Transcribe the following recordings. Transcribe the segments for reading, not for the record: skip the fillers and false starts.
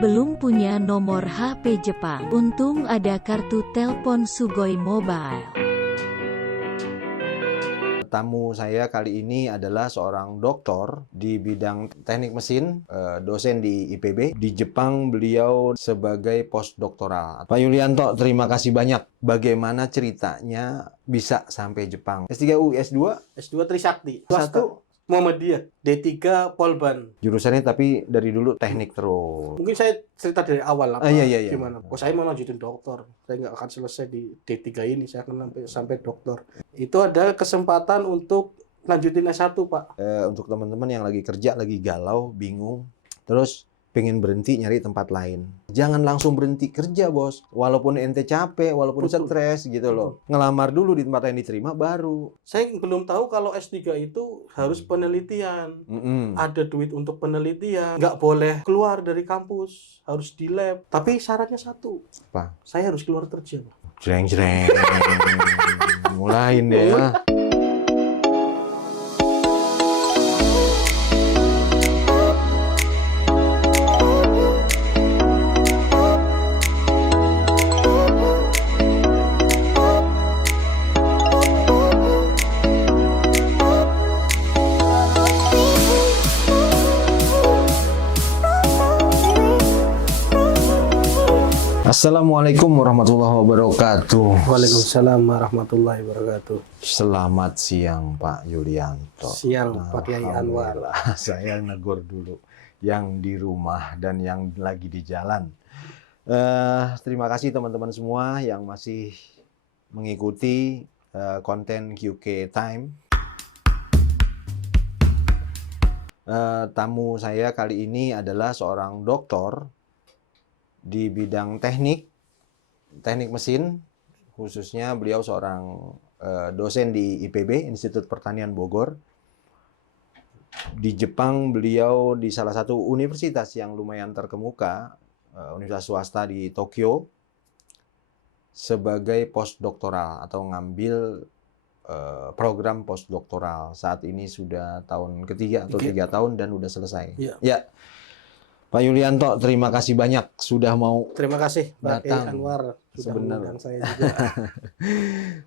Belum punya nomor HP Jepang? Untung ada kartu telepon Sugoi Mobile. Tamu saya kali ini adalah seorang doktor di bidang teknik mesin, dosen di IPB. Di Jepang beliau sebagai postdoktoral. Pak Yulianto, terima kasih banyak. Bagaimana ceritanya bisa sampai Jepang? S3 UI, S2? S2 Trisakti. Satu? Muhammadiyah. D3 Polban. Jurusannya tapi dari dulu teknik terus. Mungkin saya cerita dari awal apa Iya. gimana. Saya mau lanjutin dokter. Saya nggak akan selesai di D3 ini. Saya akan sampai dokter. Itu ada kesempatan untuk lanjutin S1, Pak. Untuk teman-teman yang lagi kerja, lagi galau, bingung, terus pengen berhenti nyari tempat lain. Jangan langsung berhenti kerja, bos. Walaupun ente capek, walaupun Betul. stres gitu loh. Ngelamar dulu di tempat yang diterima baru. Saya belum tahu kalau S3 itu harus penelitian. Ada duit untuk penelitian. Nggak boleh keluar dari kampus. Harus di lab. Tapi syaratnya satu. Apa? Saya harus keluar kerja, Pak. Jreng. Mulain deh ya. Assalamualaikum warahmatullahi wabarakatuh. Waalaikumsalam warahmatullahi wabarakatuh. Selamat siang Pak Yulianto. Siang Pak Kiai Anwar. Alhamdulillah. Saya negur dulu yang di rumah dan yang lagi di jalan. Terima kasih teman-teman semua yang masih mengikuti konten QK Time. Tamu saya kali ini adalah seorang doktor di bidang teknik mesin, khususnya beliau seorang dosen di IPB, Institut Pertanian Bogor. Di Jepang beliau di salah satu universitas yang lumayan terkemuka, universitas swasta di Tokyo, sebagai postdoktoral atau ngambil program postdoktoral. Saat ini sudah tahun ketiga atau 3 tahun dan udah selesai. Ya. Pak Yulianto, terima kasih banyak sudah mau Terima kasih Pak Kiai datang. Anwar sudah mengundang saya juga.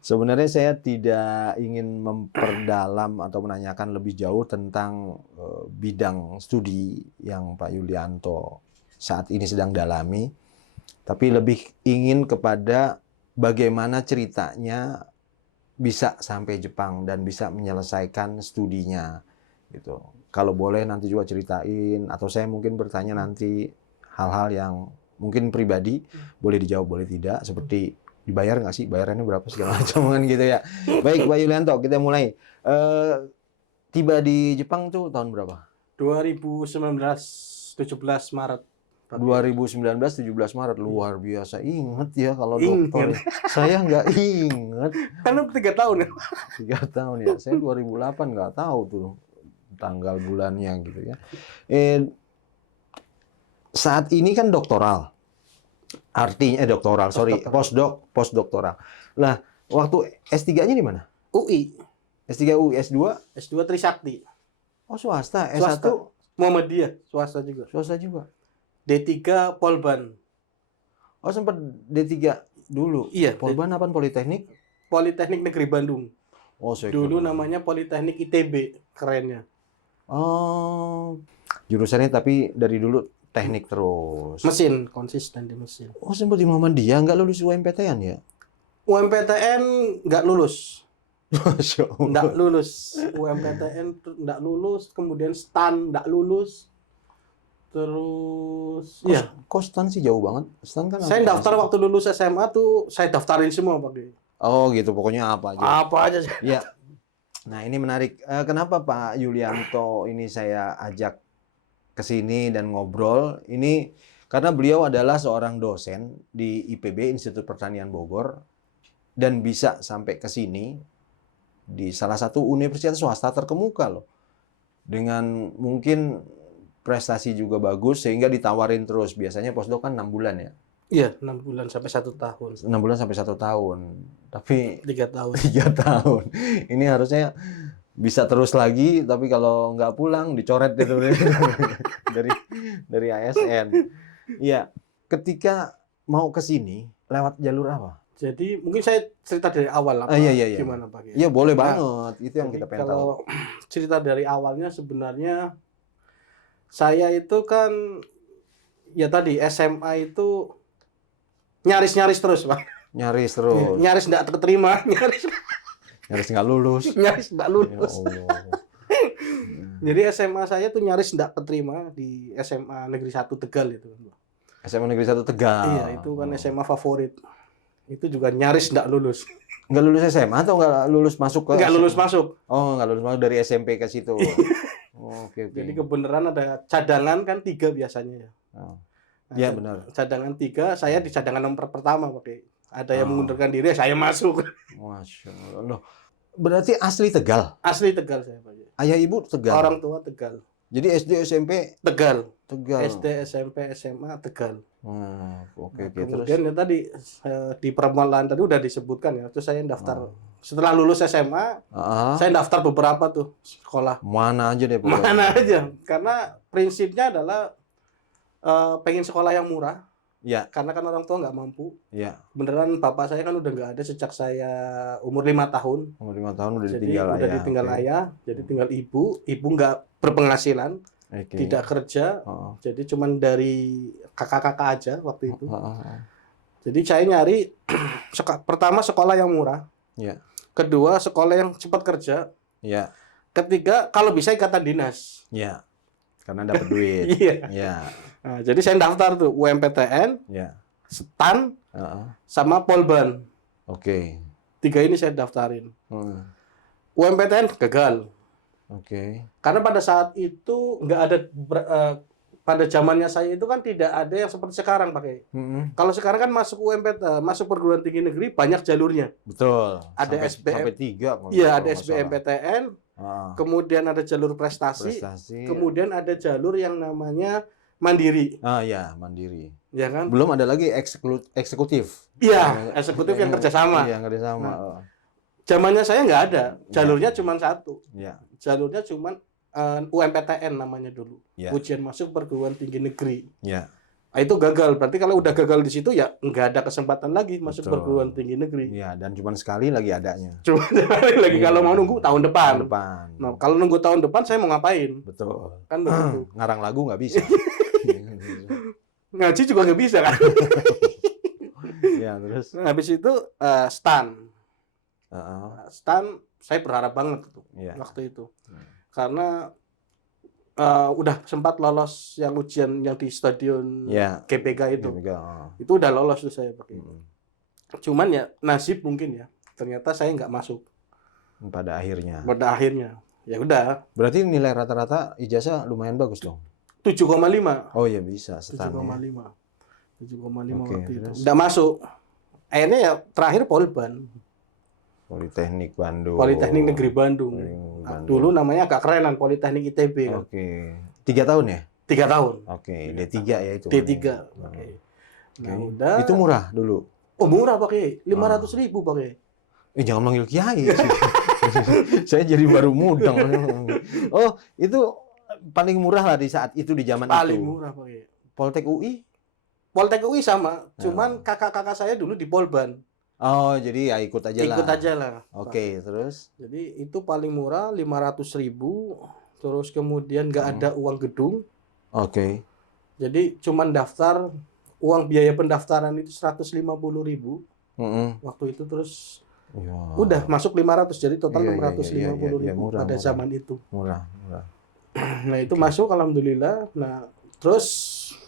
Sebenarnya saya tidak ingin memperdalam atau menanyakan lebih jauh tentang bidang studi yang Pak Yulianto saat ini sedang dalami, tapi lebih ingin kepada bagaimana ceritanya bisa sampai Jepang dan bisa menyelesaikan studinya gitu. Kalau boleh nanti juga ceritain, atau saya mungkin bertanya nanti hal-hal yang mungkin pribadi, boleh dijawab, boleh tidak, seperti dibayar nggak sih, bayarannya berapa segala macam kan gitu ya. Baik Pak Yulianto, kita mulai. Tiba di Jepang tuh tahun berapa? 2019 17 Maret. 2019 17 Maret, luar biasa. Ingat ya kalau dokter. Saya nggak ingat. Kan 3 tahun ya. 3 tahun ya. Saya 2008 nggak tahu tuh tanggal bulannya gitu ya. Saat ini kan doktoral. Artinya postdoktoral. Lah, waktu S3-nya di mana? UI. S3 UI, S2? S2 Trisakti. Oh, swasta. Swasta. S1 Muhammadiyah, swasta juga. swasta juga. D3 Polban. Oh, sempat D3 dulu. Iya. Polban apa? Politeknik? Politeknik Negeri Bandung. Oh, saya Dulu kira. namanya Politeknik ITB, kerennya. Oh, jurusannya tapi dari dulu teknik terus. Mesin, konsisten di mesin. Oh, sempat di Muhammadiyah, nggak lulus UMPTN ya? UMPTN nggak lulus. Masya Allah. Nggak lulus. UMPTN nggak lulus, kemudian STAN nggak lulus. Terus, Kok STAN sih jauh banget? STAN kan saya daftar waktu lulus SMA tuh, saya daftarin semua Pak Kiai. Oh gitu, pokoknya apa aja. Apa aja. Ya. Nah ini menarik. Kenapa Pak Yulianto ini saya ajak ke sini dan ngobrol? Ini karena beliau adalah seorang dosen di IPB, Institut Pertanian Bogor, dan bisa sampai ke sini di salah satu universitas swasta terkemuka loh. Dengan mungkin prestasi juga bagus sehingga ditawarin terus. Biasanya postdoc kan 6 bulan ya. Iya, 6 bulan sampai 1 tahun. 6 bulan sampai 1 tahun. Tapi 3 tahun. 3 tahun. Ini harusnya bisa terus lagi, tapi kalau nggak pulang dicoret itu dari ASN. Iya. Ketika mau ke sini lewat jalur apa? Jadi mungkin saya cerita dari awal apa Iya. gimana Pak Kiai? Iya, boleh Nah, banget. Itu yang jadi kita pengen tahu. kalau cerita dari awalnya sebenarnya saya itu kan ya tadi SMA itu nyaris-nyaris terus Pak. Nyaris terus. Nyaris nggak keterima, Nyaris nggak lulus. nyaris nggak Ya lulus. Allah. Jadi SMA saya tuh nyaris nggak keterima di SMA Negeri 1 Tegal itu. SMA Negeri 1 Tegal. Iya, itu kan SMA favorit. Itu juga nyaris nggak lulus. Nggak lulus SMA atau nggak lulus masuk ke? Nggak lulus SMA? masuk. Oh, nggak lulus masuk dari SMP ke situ. Oke. Jadi kebenaran ada cadangan kan 3 biasanya ya. Oh. Nah, Iya benar. Cadangan 3, saya di cadangan nomor pertama pakai. Ada yang Oh. mengundurkan diri, saya masuk. Masya Allah. Loh, berarti asli Tegal. Asli Tegal saya Pak. Ayah ibu Tegal. Orang tua Tegal. Jadi SD SMP Tegal. Tegal. SD, SMP, SMA Tegal. Oke. Nah, Terus. kemudian ya tadi di permulaan tadi udah disebutkan ya. Terus saya daftar. Oh. Setelah lulus SMA, saya daftar beberapa tuh sekolah. Mana aja deh pokoknya. Mana aja. Karena prinsipnya adalah pengen sekolah yang murah. Ya. Karena kan orang tua nggak mampu. Ya. Beneran bapak saya kan udah nggak ada sejak saya umur 5 tahun. Umur 5 tahun udah Jadi ditinggal udah ayah. ditinggal Oke. ayah. Jadi tinggal ibu. Ibu nggak berpenghasilan, Oke. tidak kerja. Oh. Jadi cuman dari kakak-kakak aja waktu itu. Oh. Jadi saya nyari pertama sekolah yang murah. Ya. Kedua sekolah yang cepat kerja. Ya. Ketiga kalau bisa ikatan dinas. Ya. Karena dapat duit. Iya. Ya. Nah, jadi saya daftar tuh UMPTN, Ya. STAN, Heeh. sama Polban. Oke. 3 ini saya daftarin. Hmm. UMPTN gagal. Oke. Karena pada saat itu nggak ada pada zamannya saya itu kan tidak ada yang seperti sekarang pakai. Mm-mm. Kalau sekarang kan masuk UMPTN, masuk perguruan tinggi negeri banyak jalurnya. Betul. Ada sampai, SBM. sampai 3 Iya, ada SBMPTN, Ah, kemudian ada jalur prestasi, prestasi. kemudian ada jalur yang namanya mandiri, Ya, mandiri. ya kan? Belum ada lagi eksekutif. Iya, eksekutif yang kerjasama. Iya, kerjasama. Nah. Zamannya saya nggak ada, jalurnya cuma satu. Iya. Jalurnya cuma UMPTN namanya dulu, Iya. ujian masuk perguruan tinggi negeri. Iya. Nah, itu gagal. Berarti kalau udah gagal di situ ya nggak ada kesempatan lagi masuk Betul. perguruan tinggi negeri. Iya, dan cuma sekali lagi adanya. Cuma lagi Iya. kalau mau nunggu tahun depan. Tahun depan. Nah, kalau nunggu tahun depan saya mau ngapain? Betul. Kan begitu. Ngarang lagu nggak bisa. Ngaji juga nggak bisa kan? Ya, terus. Nah, habis itu STAN. Heeh. STAN saya berharap banget tuh Iya. waktu itu. Karena udah sempat lolos yang ujian yang di stadion Iya. GBK itu. Iya, oh. Itu udah lolos tuh saya pakai. Mm. Cuman ya nasib mungkin ya. Ternyata saya nggak masuk Pada akhirnya. pada akhirnya. Ya udah Berarti nilai rata-rata ijazah lumayan bagus dong. 7,5. Oh iya bisa, setan ya. 7,5. 7,5 Oke, waktu itu. terus? Nggak masuk. Akhirnya ya terakhir Polban. Politeknik Bandung. Politeknik Negeri Bandung. Bandung. Dulu namanya agak kerenan Politeknik ITB kan. Oke. 3 tahun ya? 3 tahun. Oke, Tiga D3 ya itu. D3. Hmm. Oke. Oke. Nah, udah. Itu murah dulu. Oh, murah pakai 500.000 pakai. Jangan manggil kiai. Saya jadi baru mudeng. Oh, itu paling murah lah di saat itu, di zaman Paling itu. murah pakai. Poltek UI? Poltek UI sama, Ya. cuman kakak-kakak saya dulu di Polban. Oh, jadi ya ikut aja lah. Ikut aja lah. Oke, terus? Jadi itu paling murah 500.000. Terus kemudian nggak ada uang gedung. Oke. Jadi cuman daftar, uang biaya pendaftaran itu 150.000 Mm-mm. waktu itu. Terus Ya. udah masuk 500, jadi total Iya, 650.000 iya, murah, pada murah. zaman itu. Murah. Nah itu masuk alhamdulillah. Nah terus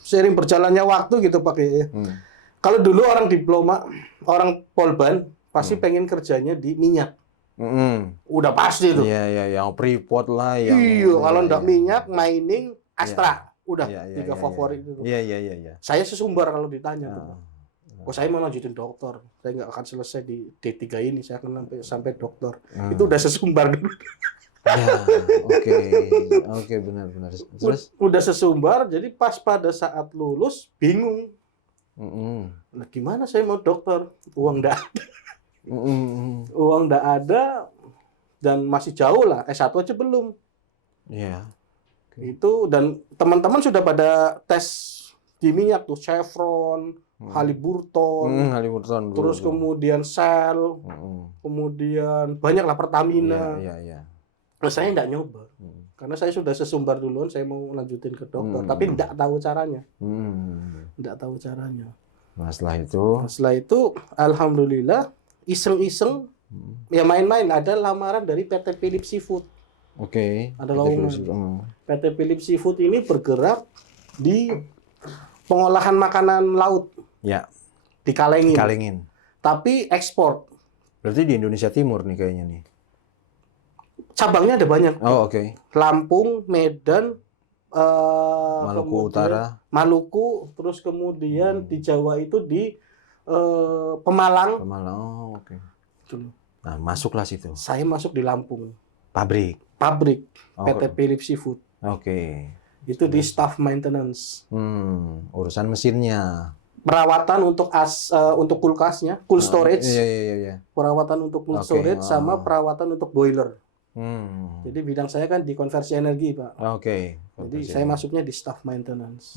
seiring berjalannya waktu gitu pakai. Hmm. Kalau dulu orang diploma, orang Polban pasti pengen kerjanya di minyak. Mm-mm. Udah pasti tuh. Iya, yang Freeport lah, yang Iya, kalau iya, ndak iya. mining, mining, Astra. Udah Iya, iya, 3 iya, favorit iya. itu. Iya. Saya sesumbar kalau ditanya tuh. Ah. Oh, saya mau lanjutin dokter. Saya nggak akan selesai di D3 ini. Saya akan sampai dokter. Ah. Itu udah sesumbar dulu. Ya, oke, benar. Terus? Udah sesumbar, jadi pas pada saat lulus bingung. Mm-mm. Nah, gimana saya mau dokter? Uang ndak ada. Mm-mm. Uang ndak ada dan masih jauh lah. S1 aja belum. Iya. Itu dan teman-teman sudah pada tes di minyak tuh Chevron, Halliburton, Halliburton. terus kemudian Shell, kemudian banyaklah Pertamina. Iya. Nah, saya enggak nyoba. Karena saya sudah sesumbar duluan, saya mau lanjutin ke dokter, tapi enggak tahu caranya. Enggak tahu caranya. Nah, setelah itu alhamdulillah iseng-iseng ya main-main ada lamaran dari PT Philips Seafood. Oke. Ada lowongan. PT Philips Seafood ini bergerak di pengolahan makanan laut. Ya. Di Kalengin. Kalengin. Tapi ekspor. Berarti di Indonesia Timur nih kayaknya nih. Cabangnya ada banyak. Oh, oke. Lampung, Medan, Maluku Utara, Maluku, terus kemudian di Jawa itu di Pemalang. Oh, oke. Dulu. Nah, masuklah situ. Saya masuk di Lampung. Pabrik. PT Philips Seafood. Oke. Itu di staff maintenance. Urusan mesinnya. Perawatan untuk kulkasnya, cool storage. Iya. Perawatan untuk cool storage sama perawatan untuk boiler. Jadi bidang saya kan di konversi energi, Pak. Oke. Jadi saya masuknya di staff maintenance.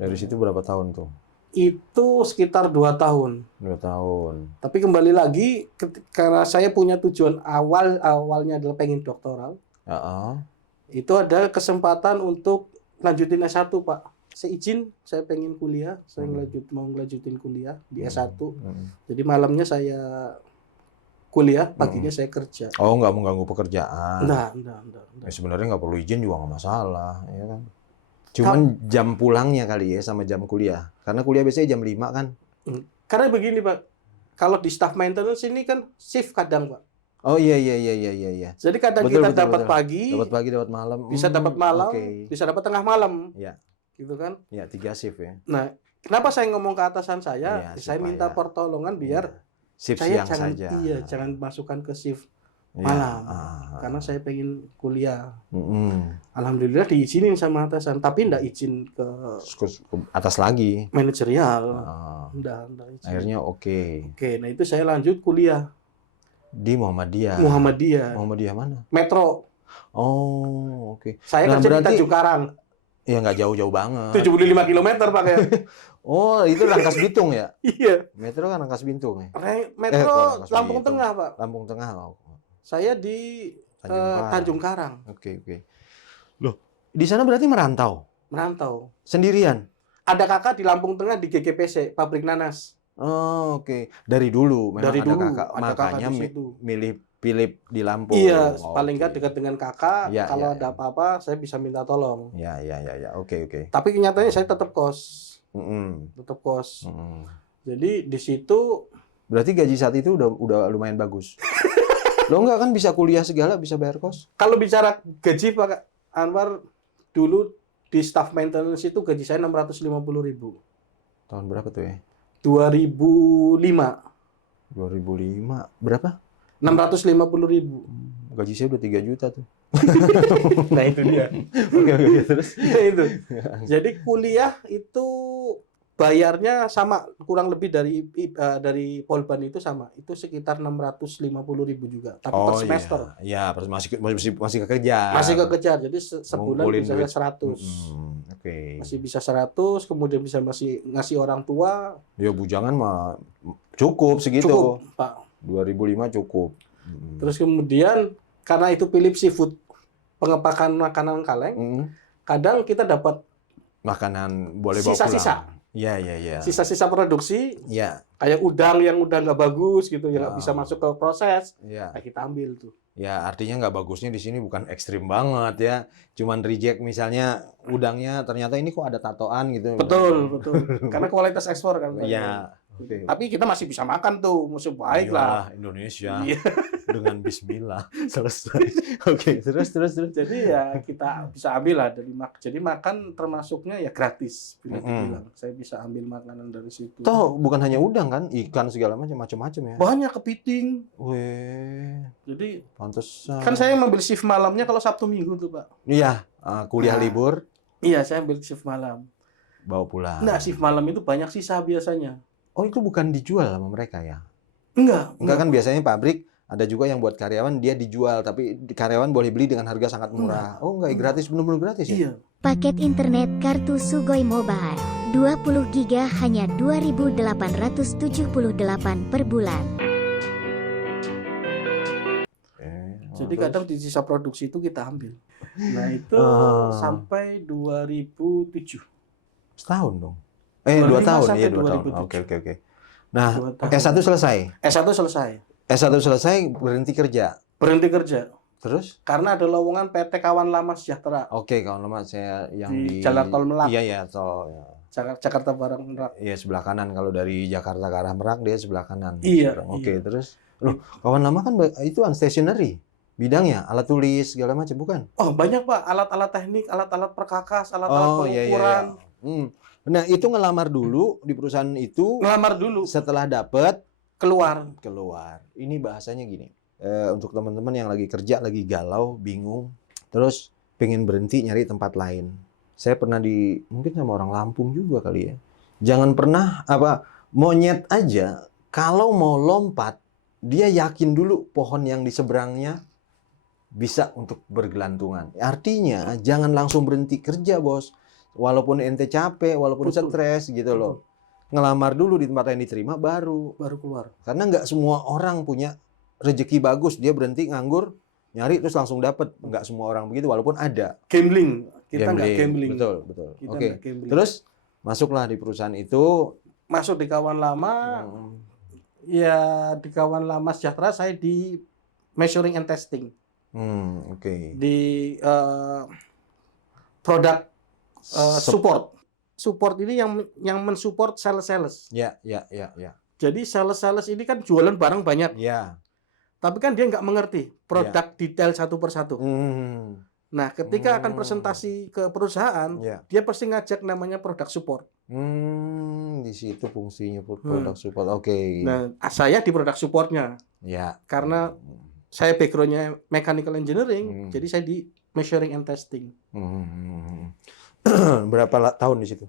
Dari situ berapa tahun tuh? Itu sekitar 2 tahun. 2 tahun. Tapi kembali lagi, karena saya punya tujuan awalnya adalah pengen doktoral. Itu ada kesempatan untuk lanjutin S1, Pak. Saya izin, saya pengen kuliah, saya mau ngelanjutin kuliah di S1. Jadi malamnya saya kuliah, paginya saya kerja. Oh, nggak mengganggu pekerjaan? Enggak. Ya, sebenarnya nggak perlu izin juga nggak masalah, ya kan? Cuman jam pulangnya kali ya sama jam kuliah. Karena kuliah biasanya jam 5 kan? Karena begini, Pak. Kalau di staff maintenance ini kan shift kadang, Pak. Oh iya. Jadi kadang kita dapat pagi, dapat malam. Bisa dapat malam, bisa dapat tengah malam. Iya. Gitu kan? Iya, 3 shift ya. Nah, kenapa saya ngomong ke atasan saya? Saya minta pertolongan biar shift saya siang saja. Iya, jangan masukkan ke shift malam. Karena saya pengen kuliah. Alhamdulillah diizinin sama atasan, tapi enggak izin ke atas lagi. Manajerial. Enggak izin. Akhirnya oke. Nah itu saya lanjut kuliah. Di Muhammadiyah. Muhammadiyah mana? Metro. Oh, oke. Saya kerja di Tanjung Karang. Ya nggak jauh-jauh banget. 75 km, Pak ya. Oh, itu Rangkas Bitung ya? Iya. Metro kan Rangkas Bitung ya? Metro Lampung Tengah, Pak. Lampung Tengah. Saya di Tanjung Karang. Oke. Loh, di sana berarti merantau? Merantau. Sendirian? Ada kakak di Lampung Tengah di GGPC, pabrik nanas. Oh, oke. Dari dulu memang Dari ada dulu, kakak. ada Makanya kakak di situ. milih Philip di Lampung. Iya, paling nggak dekat dengan kakak. Ya, kalau ada apa-apa, saya bisa minta tolong. Ya. Oke. Tapi kenyataannya saya tetap kos. Tetap kos. Jadi di situ. Berarti gaji saat itu udah lumayan bagus. Lo enggak kan bisa kuliah segala, bisa bayar kos? Kalau bicara gaji, Pak Anwar, dulu di staff maintenance itu gaji saya 650.000. Tahun berapa tuh ya? 2005. 2005 berapa? 650.000. Gaji saya udah 3 juta tuh. Nah itu dia. Oke, terus. Nah, itu. Jadi kuliah itu bayarnya sama, kurang lebih dari Polban itu sama. Itu sekitar 650.000 juga. Tapi per semester. Iya, masih kekejar. Masih kekejar. Jadi sebulan bisa 100. Oke. Masih bisa 100, kemudian bisa masih ngasih orang tua. Ya bujangan mah cukup segitu. Cukup, Pak. 2005 cukup. Terus kemudian karena itu Philips Seafood, pengepakan makanan kaleng, kadang kita dapat makanan boleh bawa pulang. Sisa-sisa. Iya. Sisa-sisa produksi. Iya. Kayak udang yang udah nggak bagus gitu, yang nggak bisa masuk ke proses. Iya. Nah, kita ambil tuh. Ya, artinya nggak bagusnya di sini bukan ekstrim banget ya. Cuman reject misalnya udangnya ternyata ini kok ada tatoan gitu. Betul. Karena kualitas ekspor kan. Iya. Okay. Tapi kita masih bisa makan tuh, musuh baik lah. Indonesia. Iya. Dengan bismillah selesai. Oke, terus. Jadi ya kita bisa ambil lah dari jadi makan termasuknya ya gratis bila dibilang. Saya bisa ambil makanan dari situ. Toh bukan hanya udang kan, ikan segala macam ya. Banyak kepiting. Weh. Jadi pantesan. Kan saya ambil shift malamnya kalau Sabtu Minggu tuh, Pak. Iya, kuliah libur. Iya, saya ambil shift malam. Bawa pulang. Nah, shift malam itu banyak sisa biasanya. Oh, itu bukan dijual sama mereka ya? Enggak kan biasanya pabrik Ada juga yang buat karyawan dia dijual, tapi karyawan boleh beli dengan harga sangat murah. Oh enggak, gratis, benar-benar gratis ya? Iya. Paket internet kartu Sugoi Mobile 20 GB hanya 2.878 per bulan. Jadi kadang di sisa produksi itu kita ambil. Nah itu sampai 2007. Setahun dong. 2 tahun, iya 2 tahun. 2007. Oke. Nah, S1 selesai. S1 selesai. S1 selesai berhenti kerja. Berhenti kerja. Terus? Karena ada lowongan PT Kawan Lama Sejahtera. Oke, kawan lama saya yang di Jalan Tol Merak. Iya, tol. Ya. Jakarta Barang Merak. Iya, sebelah kanan. Kalau dari Jakarta ke arah Merak dia sebelah kanan. Iya. Oke, terus? Loh, kawan lama kan itu stationery. Bidangnya alat tulis segala macam, bukan? Oh, banyak Pak, alat-alat teknik, alat-alat perkakas, alat-alat pengukuran. Nah, itu ngelamar dulu di perusahaan itu. Ngelamar dulu. Setelah dapet keluar. Ini bahasanya gini. Untuk teman-teman yang lagi kerja, lagi galau, bingung, terus pengen berhenti nyari tempat lain. Saya pernah mungkin sama orang Lampung juga kali ya. Jangan pernah monyet aja kalau mau lompat, dia yakin dulu pohon yang di seberangnya bisa untuk bergelantungan. Artinya jangan langsung berhenti kerja, Bos. Walaupun ente capek, walaupun stres gitu loh. Ngelamar dulu di tempat yang diterima baru keluar. Karena nggak semua orang punya rezeki bagus, dia berhenti nganggur, nyari terus langsung dapet. Nggak semua orang begitu, walaupun ada. Gambling. Kita nggak gambling. Betul. Oke. Terus masuklah di perusahaan itu. Masuk di Kawan Lama. Ya di Kawan Lama Sejahtera saya di measuring and testing. Oke. Di produk support. Support ini yang mensupport sales. Ya. Jadi sales ini kan jualan barang banyak. Ya. Tapi kan dia nggak mengerti produk detail satu persatu. Nah, ketika akan presentasi ke perusahaan, dia pasti ngajak namanya produk support. Di situ fungsinya produk support. Oke. Nah, saya di produk supportnya. Ya. Karena saya backgroundnya mechanical engineering, jadi saya di measuring and testing. Berapa tahun di situ?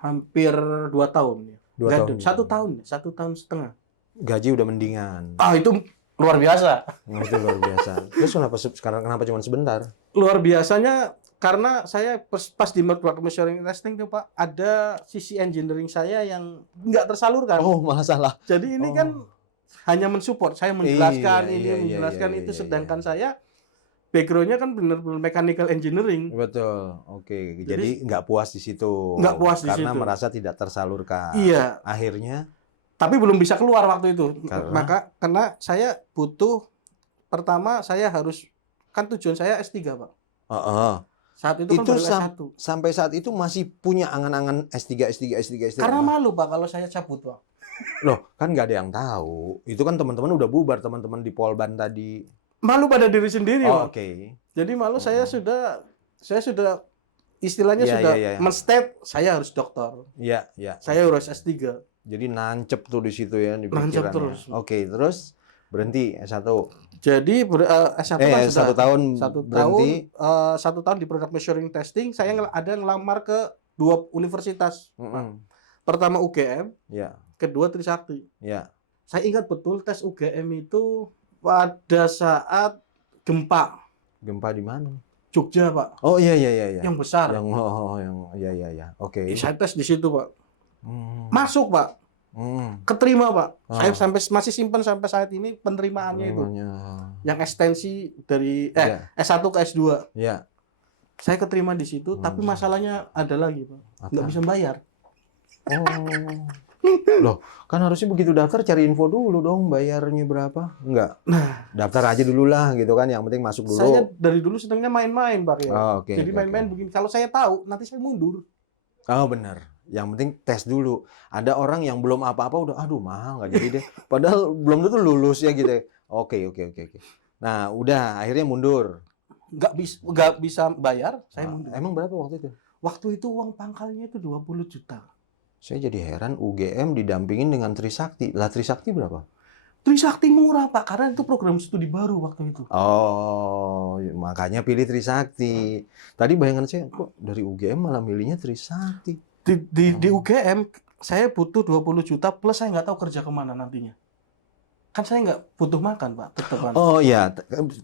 Hampir 2 tahun. 2 tahun. 1 tahun, 1 tahun setengah. Gaji udah mendingan. Itu luar biasa. Itu luar biasa. Terus kenapa cuma sebentar? Luar biasanya karena saya pas di product measuring and testing tuh Pak, ada sisi engineering saya yang nggak tersalurkan. Oh, malah salah. Jadi ini kan hanya mensupport, saya menjelaskan menjelaskan itu, sedangkan saya backgroundnya kan benar-benar mechanical engineering. Betul, oke. Jadi nggak puas di situ. Nggak puas di situ. Karena merasa tidak tersalurkan. Iya. Akhirnya? Tapi belum bisa keluar waktu itu. Karena saya butuh, pertama saya harus, kan tujuan saya S3 Pak. Saat itu kan baru S1. Sampai saat itu masih punya angan-angan S3. Karena malu Pak kalau saya cabut Pak. Loh, kan nggak ada yang tahu. Itu kan teman-teman udah bubar, teman-teman di Polban tadi. Malu pada diri sendiri, Pak. Oke. Jadi malu saya sudah istilahnya sudah men-step saya harus dokter. Iya. Saya harus S3. Jadi nancep tuh di situ ya di pikirannya. Nancep terus. Oke, terus berhenti S1. Jadi S1 kan sudah 1 tahun berhenti. 1 tahun di product measuring testing, saya ada ngelamar ke 2 universitas. Pertama UGM, kedua Trisakti. Saya ingat betul tes UGM itu pada saat gempa. Gempa di mana? Jogja, Pak. Oh iya. Yang besar. Iya. Oke. Saya tes di situ, Pak. Masuk, Pak. Keterima, Pak. Saya masih simpan sampai saat ini penerimaannya itu. Yang ekstensi dari S1 ke S2. Iya. Saya keterima di situ, tapi masalahnya ada lagi, Pak. Nggak bisa bayar. Loh, kan harusnya begitu daftar cari info dulu dong, bayarnya berapa? Enggak. Daftar aja dulu lah gitu kan, yang penting masuk dulu. Saya dari dulu senangnya main-main, Pak ya. Jadi main-main begini. Kalau saya tahu, nanti saya mundur. Oh, benar. Yang penting tes dulu. Ada orang yang belum apa-apa udah aduh mahal nggak jadi deh. Padahal belum tentu lulus ya gitu. Oke. Nah, udah akhirnya mundur. Nggak bisa bayar, saya mundur. Emang berapa waktu itu? Waktu itu uang pangkalnya itu 20 juta. Saya jadi heran UGM didampingin dengan Trisakti. Lah Trisakti berapa? Trisakti murah, Pak, karena itu program studi baru waktu itu. Oh, makanya pilih Trisakti. Tadi bayangan saya kok dari UGM malah milihnya Trisakti. Di UGM saya butuh 20 juta plus saya nggak tahu kerja kemana nantinya. Kan saya nggak butuh makan, Pak, tetap. Oh iya,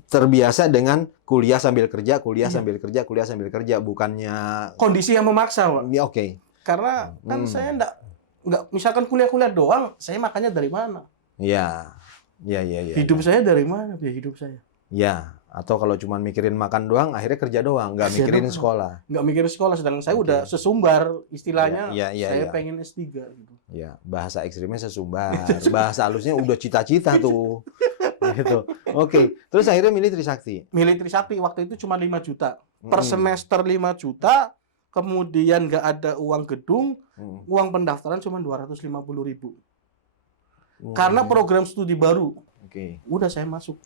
terbiasa dengan kuliah sambil kerja, kuliah Iya. sambil kerja, kuliah sambil kerja, bukannya Kondisi yang memaksa, Pak. ya oke. Karena kan saya nggak misalkan kuliah-kuliah doang, saya makannya dari mana? Iya. Iya, iya, iya. Hidup saya dari mana biaya hidup saya? Ya, atau kalau cuma mikirin makan doang, akhirnya kerja doang, nggak Kerja mikirin doang. sekolah. Nggak mikir sekolah, sedangkan saya Oke. udah sesumbar, istilahnya Iya, iya, saya iya. pengen S3 gitu. Ya, bahasa ekstrimnya sesumbar, bahasa halusnya udah cita-cita tuh. Gitu. Oke, terus akhirnya milih Trisakti. Milih Trisakti waktu itu cuma 5 juta. Per Mm. semester 5 juta, kemudian nggak ada uang gedung, Mm. uang pendaftaran cuma 250.000. Karena program studi baru, Oke. udah saya masuk.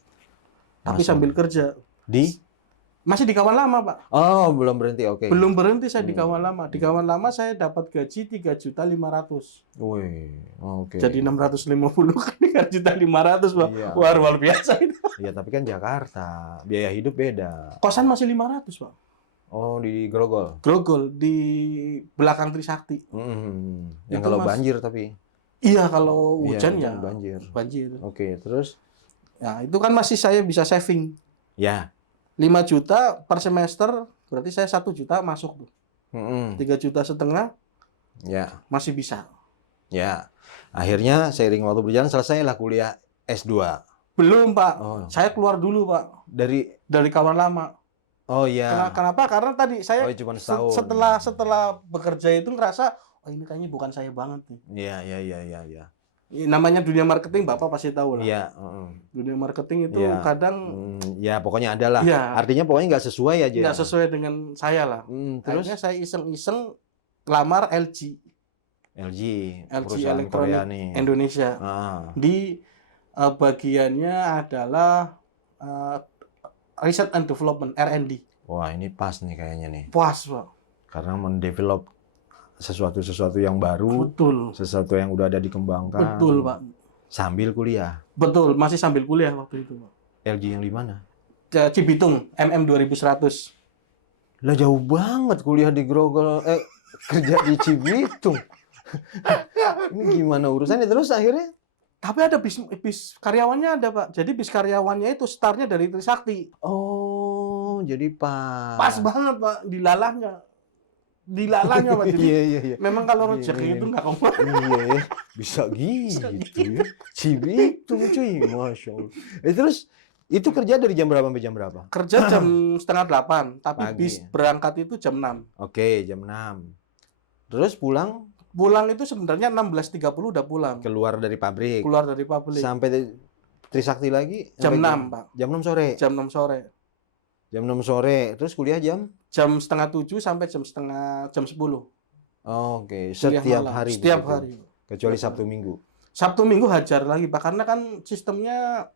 Tapi Masuk. sambil kerja. Di? Masih di kawan lama, Pak. Oh, belum berhenti. Oke. Belum berhenti saya di kawan lama. Di kawan lama saya dapat gaji 3.500.000. Wih, oke. Jadi 650 kan 3.500.000, Pak. Iya. Wah, luar biasa itu. Ya, tapi kan Jakarta, biaya hidup beda. Kosan masih 500, Pak. Oh, di Grogol. Grogol di belakang Trisakti. Yang Itu kalau Mas. banjir tapi. Iya, kalau Iya, hujan hujan ya banjir. banjir. Oke, terus? Nah, itu kan masih saya bisa saving. Ya. 5 juta per semester, berarti saya 1 juta masuk tuh. Mm-mm. 3,5 juta Ya. masih bisa. Ya. Akhirnya seiring waktu berjalan selesailah kuliah S2. Belum, Pak. Oh. Saya keluar dulu, Pak, dari kawan lama. Oh iya. Kenapa? Karena tadi saya Oh, cuma setahun. setelah bekerja itu ngerasa, oh ini kayaknya bukan saya banget nih. Iya, iya, iya, iya, iya. Namanya dunia marketing, Bapak pasti tahu lah. Iya, Dunia marketing itu Iya. kadang ya pokoknya ada lah. Iya. Artinya pokoknya nggak sesuai aja. nggak sesuai dengan saya lah. Terus Akhirnya saya iseng-iseng lamar LG LG perusahaan Elektronik Korea nih. Indonesia. Ah. Di bagiannya adalah Research and Development, R&D. Wah, ini pas nih kayaknya nih. Puas, Pak. Karena mendevelop sesuatu yang baru, Betul. sesuatu yang udah ada dikembangkan. Betul, Pak. Sambil kuliah. Betul, masih sambil kuliah waktu itu, Pak. LG yang di mana? Cibitung, MM 2100. Lah jauh banget kuliah di Grogol, kerja di Cibitung. Ini gimana urusannya terus akhirnya? Tapi ada bis karyawannya ada, Pak. Jadi bis karyawannya itu startnya dari Trisakti. Oh, jadi pas. Pas banget, Pak. Dilalahnya, Pak. Jadi Iya, iya, iya. memang kalau Iya, rezeki iya. itu nggak kemana. Iya, bisa gitu ya. Cibitung cuy, Masya Allah. Terus itu kerja dari jam berapa sampai jam berapa? Kerja jam 7:30, tapi Pagi. bis berangkat itu jam 6. Oke, jam 6. Terus pulang Pulang itu sebenarnya 16.30 udah pulang. keluar dari pabrik. Keluar dari pabrik. Sampai Trisakti lagi Jam sampai 6, Pak. Jam 6 sore. Jam 6 sore. Jam 6 sore. Terus kuliah jam? Jam 6:30 sampai jam 10. Oke, Kuliah setiap malam. hari. Setiap begitu? hari. Kecuali Setiap Sabtu Minggu. Sabtu Minggu hajar lagi, Pak. Karena kan sistemnya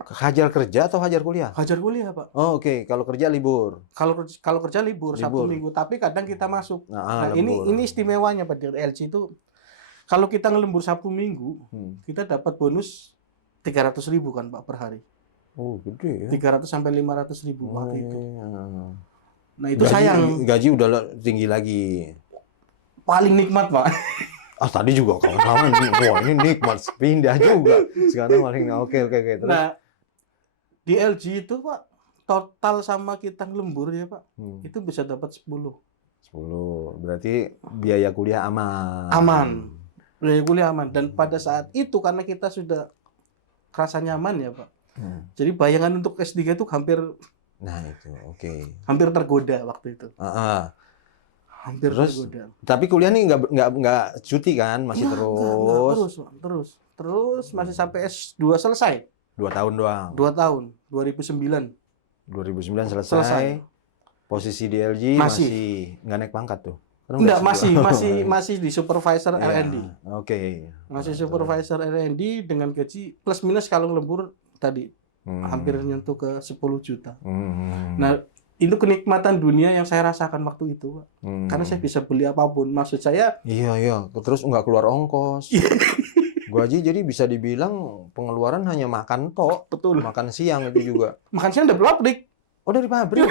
Hajar kerja atau hajar kuliah? hajar kuliah, Pak. Oh, oke. Kalau kerja libur. Kalau kerja libur Sabtu Libur. Minggu, tapi kadang kita masuk. Nah, lembur. ini istimewanya Pak di LG itu, kalau kita ngelembur Sabtu Minggu, kita dapat bonus 300.000 kan, Pak, per hari. Oh, gede ya. 300 sampai 500.000 waktu itu. iya. Nah, itu sayang. Gaji udah tinggi lagi. Paling nikmat, Pak. Tadi juga kawan-kawan. Wah, ini nikmat. Pindah juga. Sekarang paling oke. Terus? Nah, di LG itu, Pak, total sama kita ngelembur ya, Pak, itu bisa dapat 10. 10. Berarti biaya kuliah aman. Aman. Biaya kuliah aman. Dan pada saat itu karena kita sudah kerasa nyaman ya, Pak. Jadi bayangan untuk S3 itu hampir hampir tergoda waktu itu. Hampir Terus? tergoda. Tapi kuliah nih nggak cuti kan? Masih terus. Terus masih sampai S2 selesai. 2 tahun doang. 2 tahun, 2009. 2009 selesai. Posisi di LG Masih. masih nggak naik pangkat tuh. Enggak, masih di supervisor R&D. Oke. Masih supervisor R&D dengan gaji plus minus kalau lembur tadi hampir nyentuh ke 10 juta. Nah, itu kenikmatan dunia yang saya rasakan waktu itu, Pak. Karena saya bisa beli apapun. Maksud saya, Iya. Terus nggak keluar ongkos. Gaji jadi bisa dibilang pengeluaran hanya makan tok. betul. Makan siang itu juga. Makan siang dari pabrik. Oh, dari pabrik.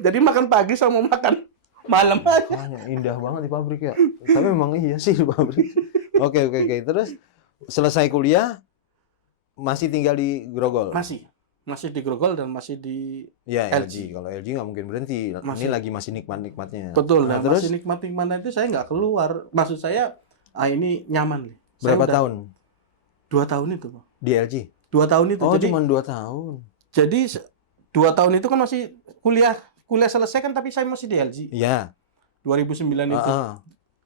Jadi makan pagi sama makan malam aja. Makanya indah banget di pabrik ya. Tapi memang iya sih di pabrik. Oke. Terus selesai kuliah masih tinggal di Grogol? Masih di Grogol dan masih di ya, LG. Kalau LG nggak mungkin berhenti. Ini lagi masih nikmat-nikmatnya. Betul. Nah, terus terus masih nikmat-nikmatnya itu saya nggak keluar. Maksud saya, ini nyaman nih. berapa tahun? 2 tahun itu, Pak. Di LG? 2 tahun itu. Oh, Jadi cuma 2 tahun. Jadi 2 tahun itu kan masih kuliah selesai kan, tapi saya masih di LG. Iya. 2009 itu.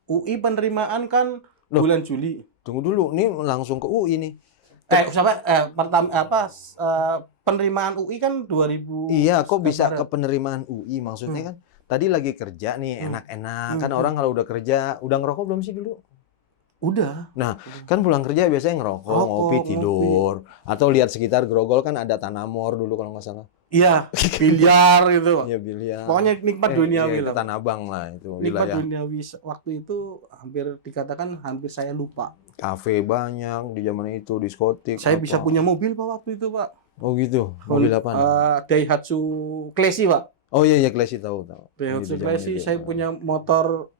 UI penerimaan kan bulan Juli. Tunggu dulu, ini langsung ke UI nih. Penerimaan UI kan 2000. Iya, kok bisa ke penerimaan UI? Maksudnya kan tadi lagi kerja nih, enak-enak. Kan orang kalau udah kerja, udah ngerokok belum sih dulu? Udah. Nah, kan pulang kerja biasanya ngerokok, ngopi, tidur. Atau lihat sekitar Grogol kan ada Tanamor dulu kalau nggak salah. Iya, biliar gitu. Iya, biliar. Pokoknya nikmat duniawi lah. Tanah Abang lah itu Nikmat wilayah. duniawi waktu itu hampir saya lupa. Kafe banyak di zaman itu, diskotik. Saya bisa punya mobil Pak waktu itu, Pak. Oh gitu. Mobil apa? Daihatsu Classy, Pak. Oh iya, Classy tahu. Daihatsu Classy, saya punya motor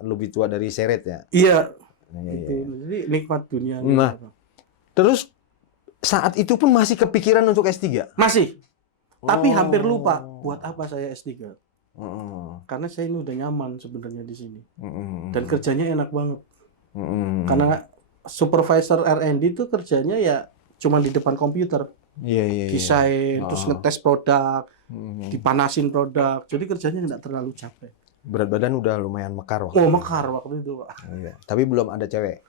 lebih tua dari Seret ya. Iya. Iya. Jadi nikmat dunia. Nah, terus saat itu pun masih kepikiran untuk S3? Masih. Tapi hampir lupa buat apa saya S3. Karena saya ini udah nyaman sebenarnya di sini. Dan kerjanya enak banget. Karena supervisor R&D itu kerjanya ya cuma di depan komputer. Iya. Desain, terus ngetes produk, dipanasin produk. Jadi kerjanya nggak terlalu capek. Berat badan udah lumayan mekar waktu. Mekar waktu itu, Pak. Iya. Tapi belum ada cewek.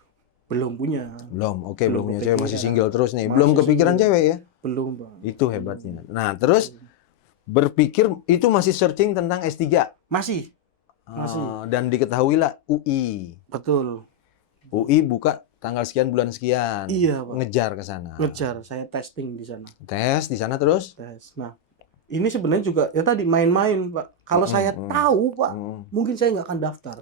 Belum punya. Belum punya cewek, masih single terus nih. Masih Belum kepikiran single. cewek ya? Belum, Pak. Itu hebatnya. Nah, terus berpikir itu masih searching tentang S3? Masih. Dan diketahuilah UI. Betul. UI buka tanggal sekian bulan sekian. Iya, Pak. Ngejar ke sana. Ngejar, saya testing di sana. Tes di sana terus? Tes. Nah, ini sebenarnya juga ya tadi main-main, Pak. Kalau saya tahu, Pak, mungkin saya nggak akan daftar.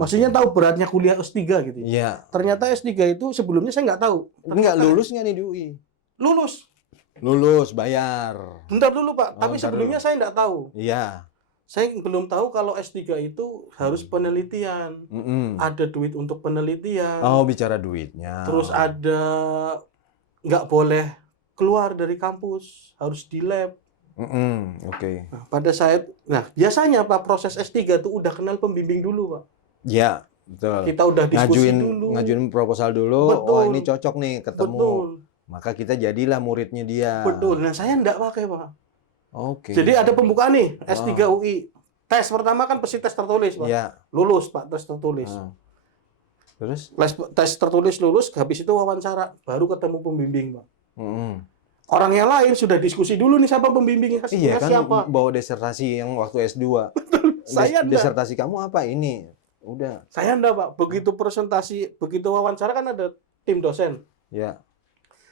Maksudnya tahu beratnya kuliah S3 gitu. Iya. Ternyata S3 itu sebelumnya saya nggak tahu. Nggak lulus nggak nih di UI? Lulus, bayar. Bentar dulu, Pak. Tapi sebelumnya saya nggak tahu. Iya. Saya belum tahu kalau S3 itu harus penelitian. Ada duit untuk penelitian. Oh, bicara duitnya. Terus ada nggak boleh keluar dari kampus, harus di lab. Oke. Nah, biasanya Pak proses S3 itu udah kenal pembimbing dulu, Pak. Ya, betul. Kita udah diskusi dulu. Ngajuin proposal dulu. Betul. Oh, ini cocok nih ketemu. Betul. Maka kita jadilah muridnya dia. Betul. Nah, saya enggak pakai, Pak. Oke. Jadi ada pembukaan nih, S3 UI. Tes pertama kan pasti tes tertulis, Pak. Iya. Lulus, Pak, tes tertulis. Terus? Tes tertulis lulus, habis itu wawancara, baru ketemu pembimbing, Pak. Orang yang lain sudah diskusi dulu nih siapa pembimbingnya, Iya kan, siapa. bawa disertasi yang waktu S2. Saya disertasi kamu apa ini? Udah. Saya enggak, Pak. Begitu presentasi, begitu wawancara kan ada tim dosen. Ya.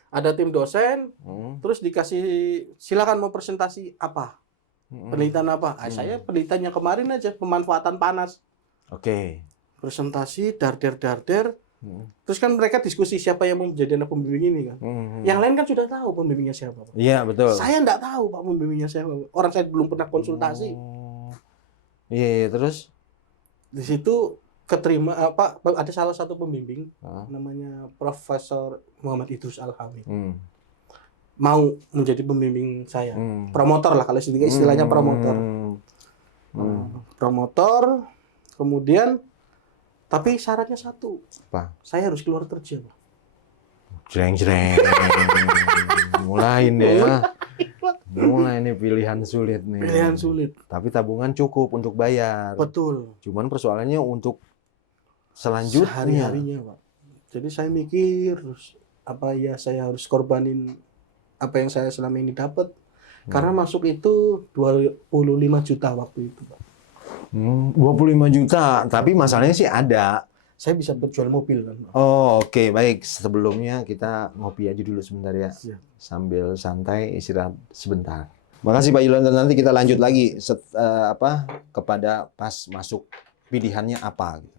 Ada tim dosen, terus dikasih silakan mau presentasi apa? Penelitian apa? Saya penelitiannya kemarin aja, pemanfaatan panas. Oke. Presentasi, darder. Terus kan mereka diskusi siapa yang mau menjadi anak pembimbing ini kan. Yang lain kan sudah tahu pembimbingnya siapa, Pak. Iya, betul. Saya enggak tahu, Pak, pembimbingnya siapa. Orang saya belum pernah konsultasi. Iya, terus? Di situ keterima ada salah satu pembimbing namanya Profesor Muhammad Idrus Al-Hamid. Mau menjadi pembimbing saya. Promotor lah kalau istilahnya promotor. Promotor, kemudian tapi syaratnya satu. Apa? Saya harus keluar kerja, Pak. Jreng. Mulai nih ya. Mulai nih pilihan sulit nih. Pilihan sulit. Tapi tabungan cukup untuk bayar. Betul. Cuman persoalannya untuk selanjutnya. Hari-harinya, Pak. Jadi saya mikir, apa ya saya harus korbanin apa yang saya selama ini dapat. Karena masuk itu 25 juta waktu itu, Pak. 25 juta, tapi masalahnya sih ada. Saya bisa berjual mobil kan. Oh, oke. Baik, sebelumnya kita ngopi aja dulu sebentar ya. Siap. Sambil santai istirahat sebentar. Makasih Pak Yulianto, nanti kita lanjut lagi kepada pas masuk pilihannya apa gitu.